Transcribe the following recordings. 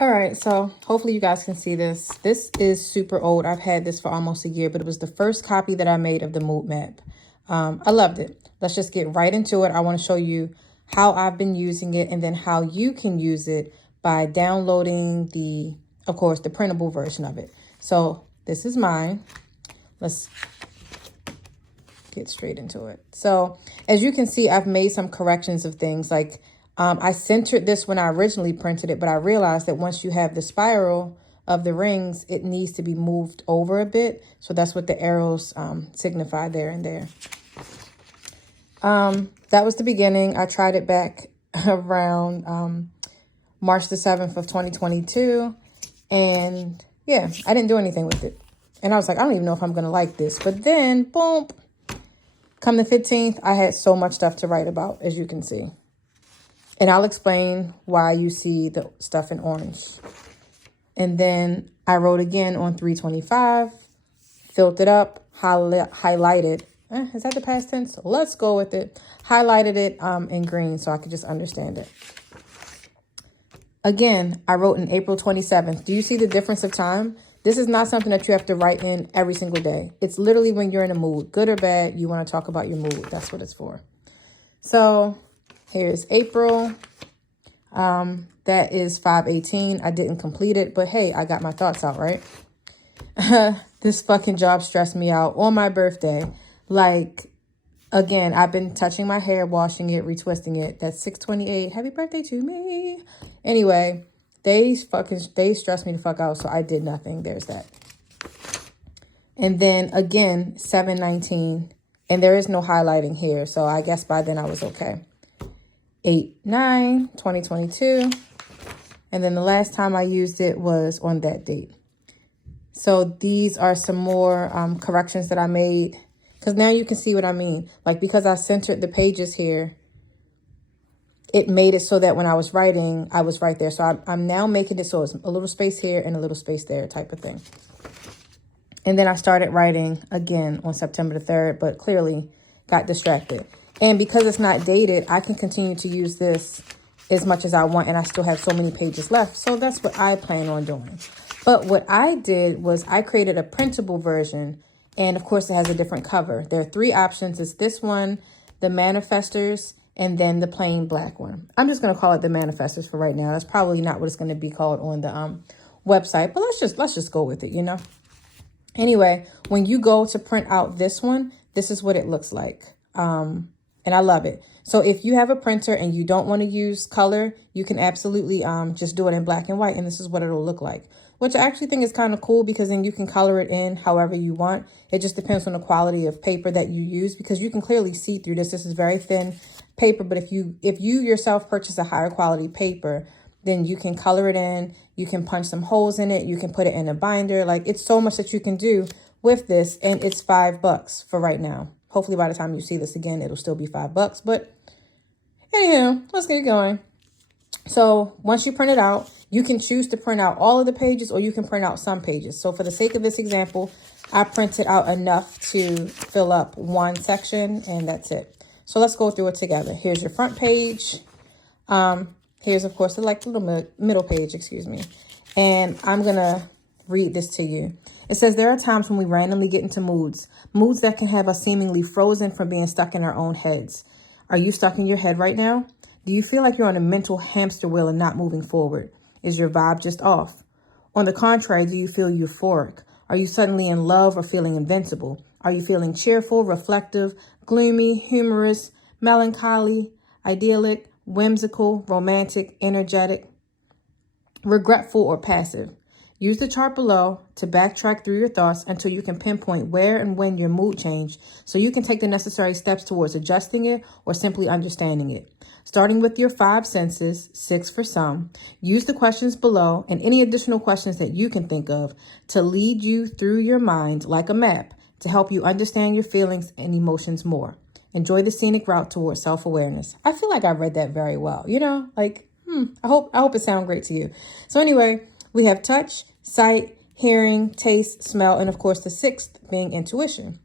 All right, so hopefully you guys can see this. This is super old. I've had this for almost a year, but it was the first copy that I made of the mood map. I loved it. Let's just get right into it. I want to show you how I've been using it and then how you can use it by downloading of course, the printable version of it. So this is mine. Let's get straight into it. So as you can see, I've made some corrections of things like I centered this when I originally printed it, but I realized that once you have the spiral of the rings, it needs to be moved over a bit. So that's what the arrows signify there and there. That was the beginning. I tried it back around March the 7th of 2022. And yeah, I didn't do anything with it. And I was like, I don't even know if I'm going to like this. But then, boom, come the 15th, I had so much stuff to write about, as you can see. And I'll explain why you see the stuff in orange. And then I wrote again on 3/25, filled it up, highlighted. Is that the past tense? Let's go with it. Highlighted it in green so I could just understand it. Again, I wrote in April 27th. Do you see the difference of time? This is not something that you have to write in every single day. It's literally when you're in a mood, good or bad, you want to talk about your mood. That's what it's for. So here's April. That is 5/18. I didn't complete it, but hey, I got my thoughts out, right? This fucking job stressed me out on my birthday. Like, again, I've been touching my hair, washing it, retwisting it. That's 6/28. Happy birthday to me. Anyway, they stressed me the fuck out, so I did nothing. There's that. And then again, 7/19, and there is no highlighting here, so I guess by then I was okay. 8/9/2022, and then the last time I used it was on that date. So these are some more corrections that I made, because now you can see what I mean. Like, because I centered the pages here, it made it so that when I was writing, I was right there. So I'm now making it so it's a little space here and a little space there type of thing. And then I started writing again on September the 3rd, but clearly got distracted. And because it's not dated, I can continue to use this as much as I want, and I still have so many pages left. So that's what I plan on doing. But what I did was I created a printable version, and of course it has a different cover. There are 3 options. It's this one, the manifestors, and then the plain black one. I'm just going to call it the manifestors for right now. That's probably not what it's going to be called on the website, but let's just go with it, you know? Anyway, when you go to print out this one, this is what it looks like. And I love it. So if you have a printer and you don't want to use color, you can absolutely just do it in black and white. And this is what it'll look like, which I actually think is kind of cool, because then you can color it in however you want. It just depends on the quality of paper that you use, because you can clearly see through this. This is very thin paper, but if you yourself purchase a higher quality paper, then you can color it in. You can punch some holes in it. You can put it in a binder. Like, it's so much that you can do with this, and it's $5 for right now. Hopefully by the time you see this again, it'll still be $5. But anyhow, let's get going. So once you print it out, you can choose to print out all of the pages, or you can print out some pages. So for the sake of this example, I printed out enough to fill up one section, and that's it. So let's go through it together. Here's your front page. Here's, of course, the little middle page, excuse me. And I'm going to read this to you. It says, there are times when we randomly get into moods that can have us seemingly frozen from being stuck in our own heads. Are you stuck in your head right now? Do you feel like you're on a mental hamster wheel and not moving forward? Is your vibe just off? On the contrary, do you feel euphoric? Are you suddenly in love or feeling invincible? Are you feeling cheerful, reflective, gloomy, humorous, melancholy, idyllic, whimsical, romantic, energetic, regretful, or passive? Use the chart below to backtrack through your thoughts until you can pinpoint where and when your mood changed, so you can take the necessary steps towards adjusting it or simply understanding it. Starting with your 5 senses, 6 for some, use the questions below and any additional questions that you can think of to lead you through your mind like a map to help you understand your feelings and emotions more. Enjoy the scenic route towards self-awareness. I feel like I read that very well. You know, like, I hope it sounds great to you. So anyway, we have touch, sight, hearing, taste, smell, and of course the 6th being intuition.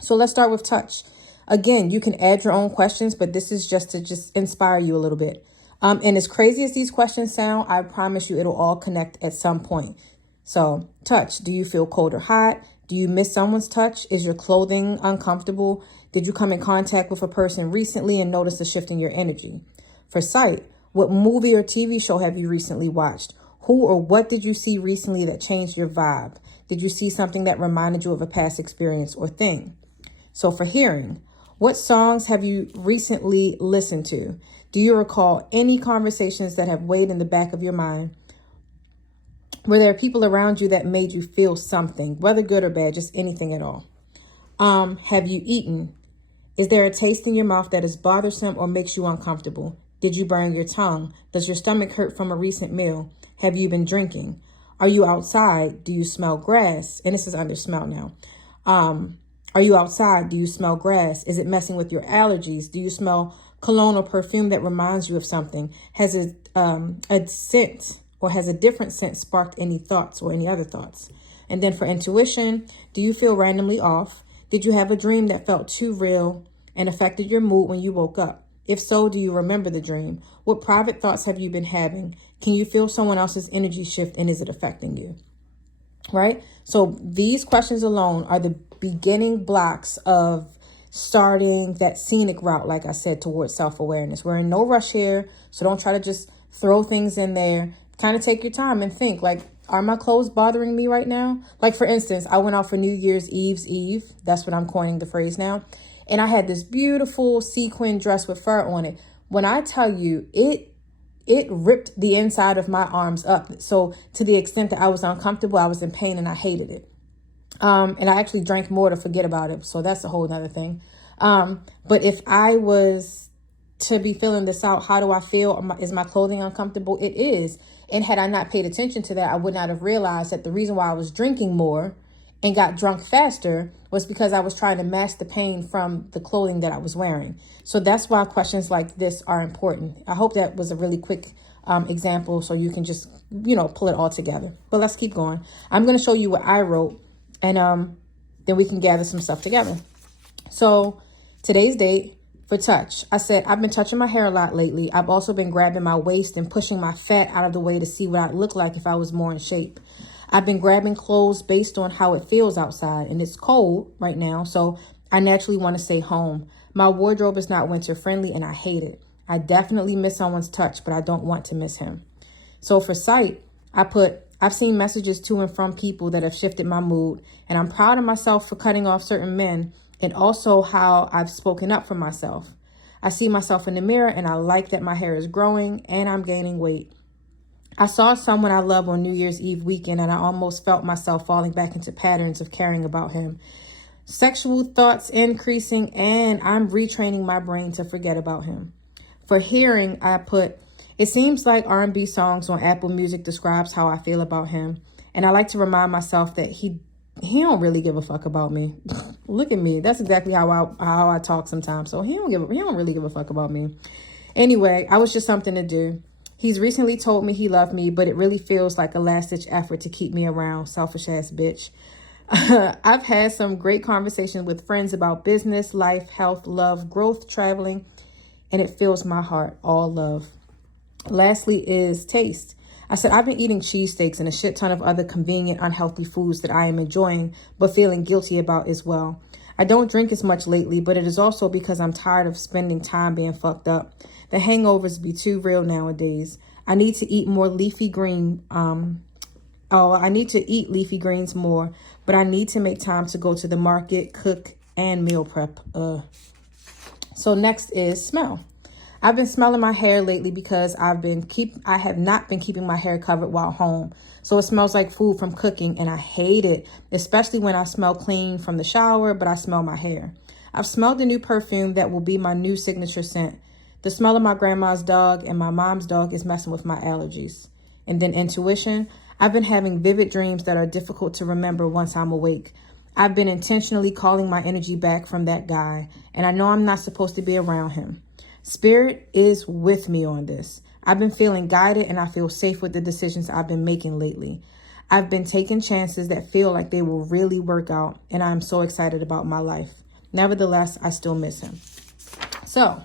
So let's start with touch. Again, you can add your own questions, but this is just to inspire you a little bit. And as crazy as these questions sound, I promise you it'll all connect at some point. So, touch. Do you feel cold or hot? Do you miss someone's touch? Is your clothing uncomfortable? Did you come in contact with a person recently and notice a shift in your energy? For sight, what movie or TV show have you recently watched? Who or what did you see recently that changed your vibe? Did you see something that reminded you of a past experience or thing? So for hearing, what songs have you recently listened to? Do you recall any conversations that have weighed in the back of your mind? Were there people around you that made you feel something, whether good or bad, just anything at all? Have you eaten? Is there a taste in your mouth that is bothersome or makes you uncomfortable? Did you burn your tongue? Does your stomach hurt from a recent meal? Have you been drinking? Are you outside? Do you smell grass? And this is under smell now. Are you outside? Do you smell grass? Is it messing with your allergies? Do you smell cologne or perfume that reminds you of something? Has a scent or has a different scent sparked any thoughts or any other thoughts? And then for intuition, do you feel randomly off? Did you have a dream that felt too real and affected your mood when you woke up? If so, do you remember the dream? What private thoughts have you been having? Can you feel someone else's energy shift and is it affecting you? Right? So these questions alone are the beginning blocks of starting that scenic route, like I said, towards self-awareness. We're in no rush here, so don't try to just throw things in there. Kind of take your time and think, like, are my clothes bothering me right now? Like, for instance, I went out for New Year's Eve. That's what I'm coining the phrase now. And I had this beautiful sequin dress with fur on it. When I tell you, it ripped the inside of my arms up. So to the extent that I was uncomfortable, I was in pain and I hated it. And I actually drank more to forget about it. So that's a whole nother thing. But if I was to be filling this out, how do I feel? Is my clothing uncomfortable? It is. And had I not paid attention to that, I would not have realized that the reason why I was drinking more and got drunk faster was because I was trying to mask the pain from the clothing that I was wearing. So that's why questions like this are important. I hope that was a really quick example so you can just, pull it all together. But let's keep going. I'm going to show you what I wrote and then we can gather some stuff together. So today's date for touch. I said, I've been touching my hair a lot lately. I've also been grabbing my waist and pushing my fat out of the way to see what I'd look like if I was more in shape. I've been grabbing clothes based on how it feels outside, and it's cold right now, so I naturally want to stay home. My wardrobe is not winter friendly and I hate it. I definitely miss someone's touch, but I don't want to miss him. So for sight, I've seen messages to and from people that have shifted my mood, and I'm proud of myself for cutting off certain men and also how I've spoken up for myself. I see myself in the mirror and I like that my hair is growing and I'm gaining weight. I saw someone I love on New Year's Eve weekend and I almost felt myself falling back into patterns of caring about him. Sexual thoughts increasing and I'm retraining my brain to forget about him. For hearing, it seems like R&B songs on Apple Music describes how I feel about him. And I like to remind myself that he don't really give a fuck about me. Look at me. That's exactly how I talk sometimes. So he don't really give a fuck about me. Anyway, I was just something to do. He's recently told me he loved me, but it really feels like a last-ditch effort to keep me around. Selfish ass bitch. I've had some great conversations with friends about business, life, health, love, growth, traveling, and it fills my heart. All love. Lastly is taste. I said, I've been eating cheesesteaks and a shit ton of other convenient, unhealthy foods that I am enjoying, but feeling guilty about as well. I don't drink as much lately, but it is also because I'm tired of spending time being fucked up. The hangovers be too real nowadays. I need to eat more leafy green. I need to eat leafy greens more, but I need to make time to go to the market, cook, and meal prep. So next is smell. I've been smelling my hair lately because I have not been keeping my hair covered while home. So it smells like food from cooking and I hate it, especially when I smell clean from the shower, but I smell my hair. I've smelled a new perfume that will be my new signature scent. The smell of my grandma's dog and my mom's dog is messing with my allergies. And then intuition. I've been having vivid dreams that are difficult to remember once I'm awake. I've been intentionally calling my energy back from that guy, and I know I'm not supposed to be around him. Spirit is with me on this. I've been feeling guided and I feel safe with the decisions I've been making lately. I've been taking chances that feel like they will really work out, and I'm so excited about my life. Nevertheless, I still miss him. So,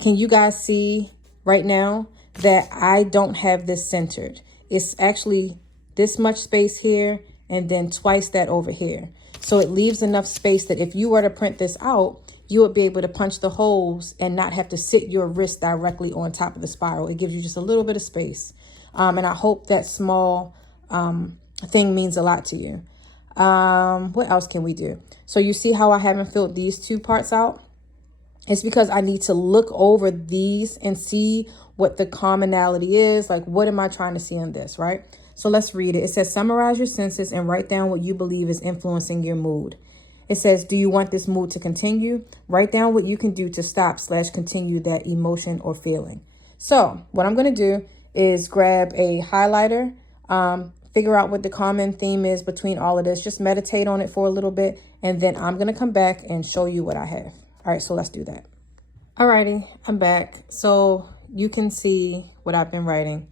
can you guys see right now that I don't have this centered. It's actually this much space here and then twice that over here. So it leaves enough space that if you were to print this out, you would be able to punch the holes and not have to sit your wrist directly on top of the spiral. It gives you just a little bit of space. And I hope that small thing means a lot to you. What else can we do? So you see how I haven't filled these two parts out? It's because I need to look over these and see what the commonality is. Like, what am I trying to see in this, right? So let's read it. It says, summarize your senses and write down what you believe is influencing your mood. It says, do you want this mood to continue? Write down what you can do to stop/continue that emotion or feeling. So what I'm going to do is grab a highlighter, figure out what the common theme is between all of this. Just meditate on it for a little bit, and then I'm going to come back and show you what I have. All right, so let's do that. Alrighty, I'm back. So you can see what I've been writing.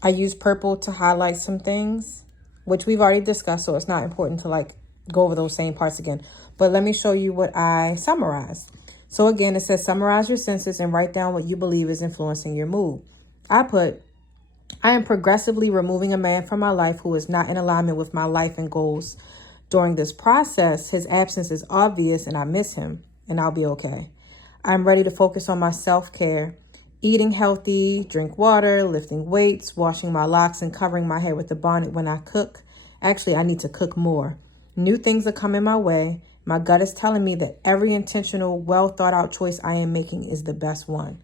I use purple to highlight some things, which we've already discussed, so it's not important to like go over those same parts again. But let me show you what I summarized. So again, it says summarize your senses and write down what you believe is influencing your mood. I am progressively removing a man from my life who is not in alignment with my life and goals. During this process, his absence is obvious and I miss him, and I'll be okay. I'm ready to focus on my self-care, eating healthy, drink water, lifting weights, washing my locks, and covering my hair with a bonnet when I cook. Actually, I need to cook more. New things are coming my way. My gut is telling me that every intentional, well thought out choice I am making is the best one.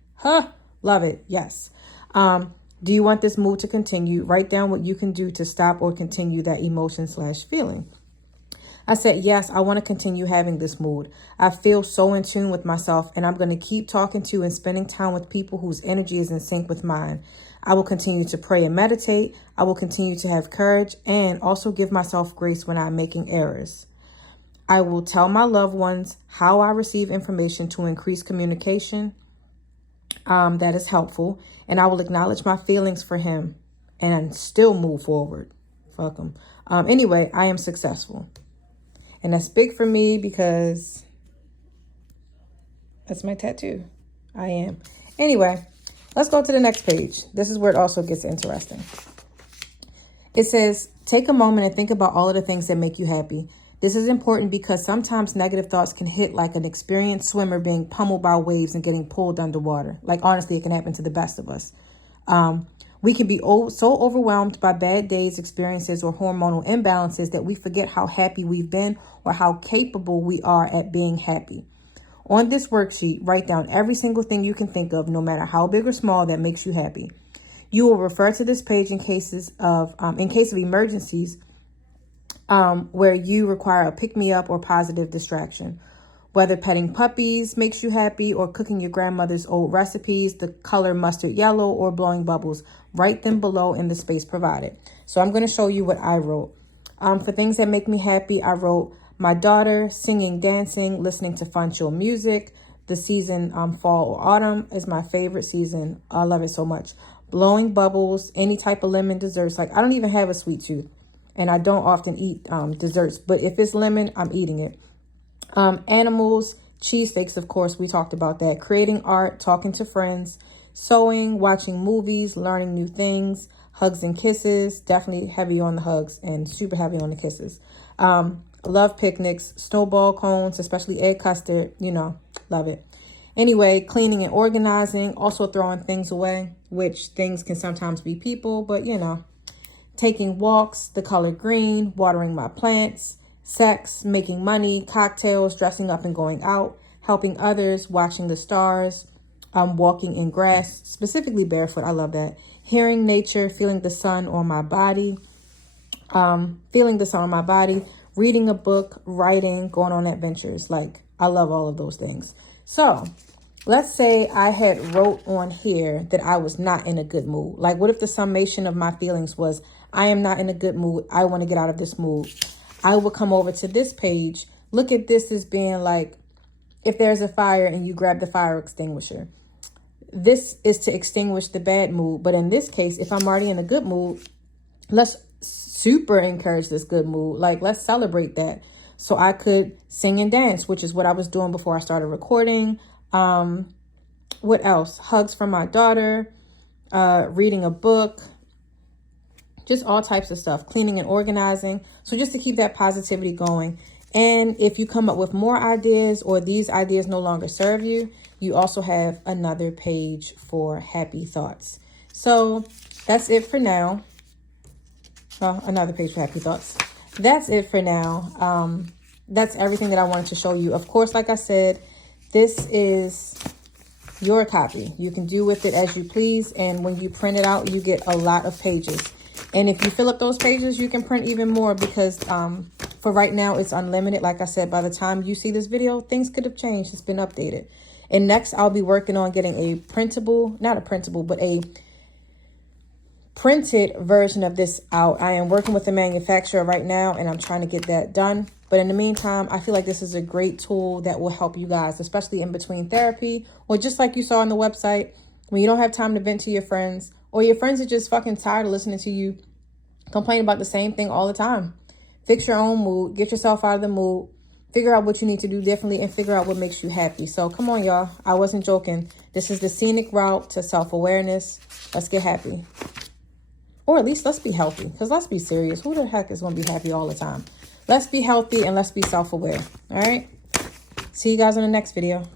Love it. Yes. Do you want this mood to continue? Write down what you can do to stop or continue that emotion/feeling. I said, yes, I want to continue having this mood. I feel so in tune with myself, and I'm going to keep talking to and spending time with people whose energy is in sync with mine. I will continue to pray and meditate. I will continue to have courage and also give myself grace when I'm making errors. I will tell my loved ones how I receive information to increase communication. That is helpful. And I will acknowledge my feelings for him and still move forward. Fuck him. Anyway, I am successful. And that's big for me because that's my tattoo. I am. Anyway, let's go to the next page. This is where it also gets interesting. It says, take a moment and think about all of the things that make you happy. This is important because sometimes negative thoughts can hit like an experienced swimmer being pummeled by waves and getting pulled underwater. Like, honestly, it can happen to the best of us. We can be so overwhelmed by bad days, experiences, or hormonal imbalances that we forget how happy we've been or how capable we are at being happy. On this worksheet, write down every single thing you can think of, no matter how big or small, that makes you happy. You will refer to this page in case of emergencies where you require a pick-me-up or positive distraction. Whether petting puppies makes you happy or cooking your grandmother's old recipes, the color mustard yellow, or blowing bubbles, write them below in the space provided. So I'm going to show you what I wrote. For things that make me happy, I wrote my daughter, singing, dancing, listening to fun, chill music. The season fall or autumn is my favorite season. I love it so much. Blowing bubbles, any type of lemon desserts. Like, I don't even have a sweet tooth, and I don't often eat desserts. But if it's lemon, I'm eating it. Animals, cheesesteaks, of course, we talked about that. Creating art, talking to friends, sewing, watching movies, learning new things, hugs and kisses, definitely heavy on the hugs and super heavy on the kisses. Love picnics, snowball cones, especially egg custard, love it. Anyway, cleaning and organizing, also throwing things away, which things can sometimes be people, but taking walks, the color green, watering my plants, sex, making money, cocktails, dressing up and going out, helping others, watching the stars, walking in grass, specifically barefoot. I love that. Hearing nature, feeling the sun on my body, reading a book, writing, going on adventures. Like, I love all of those things. So let's say I had wrote on here that I was not in a good mood. Like, what if the summation of my feelings was, I am not in a good mood. I want to get out of this mood. I will come over to this page. Look at this as being like, if there's a fire and you grab the fire extinguisher. This is to extinguish the bad mood. But in this case, if I'm already in a good mood, let's super encourage this good mood. Like, let's celebrate that. So I could sing and dance, which is what I was doing before I started recording. What else? Hugs from my daughter, reading a book, just all types of stuff, cleaning and organizing. So just to keep that positivity going. And if you come up with more ideas or these ideas no longer serve you, you also have another page for happy thoughts. So that's it for now. Well, another page for happy thoughts. That's it for now. That's everything that I wanted to show you. Of course, like I said, this is your copy. You can do with it as you please. And when you print it out, you get a lot of pages. And if you fill up those pages, you can print even more because for right now, it's unlimited. Like I said, by the time you see this video, things could have changed. It's been updated. And next, I'll be working on getting a printable, not a printable, but a printed version of this out. I am working with the manufacturer right now, and I'm trying to get that done. But in the meantime, I feel like this is a great tool that will help you guys, especially in between therapy, or just like you saw on the website, when you don't have time to vent to your friends, or your friends are just fucking tired of listening to you complain about the same thing all the time. Fix your own mood, get yourself out of the mood, figure out what you need to do differently, and figure out what makes you happy. So come on, y'all. I wasn't joking. This is the scenic route to self-awareness. Let's get happy. Or at least let's be healthy, because let's be serious. Who the heck is going to be happy all the time? Let's be healthy and let's be self-aware. All right? See you guys in the next video.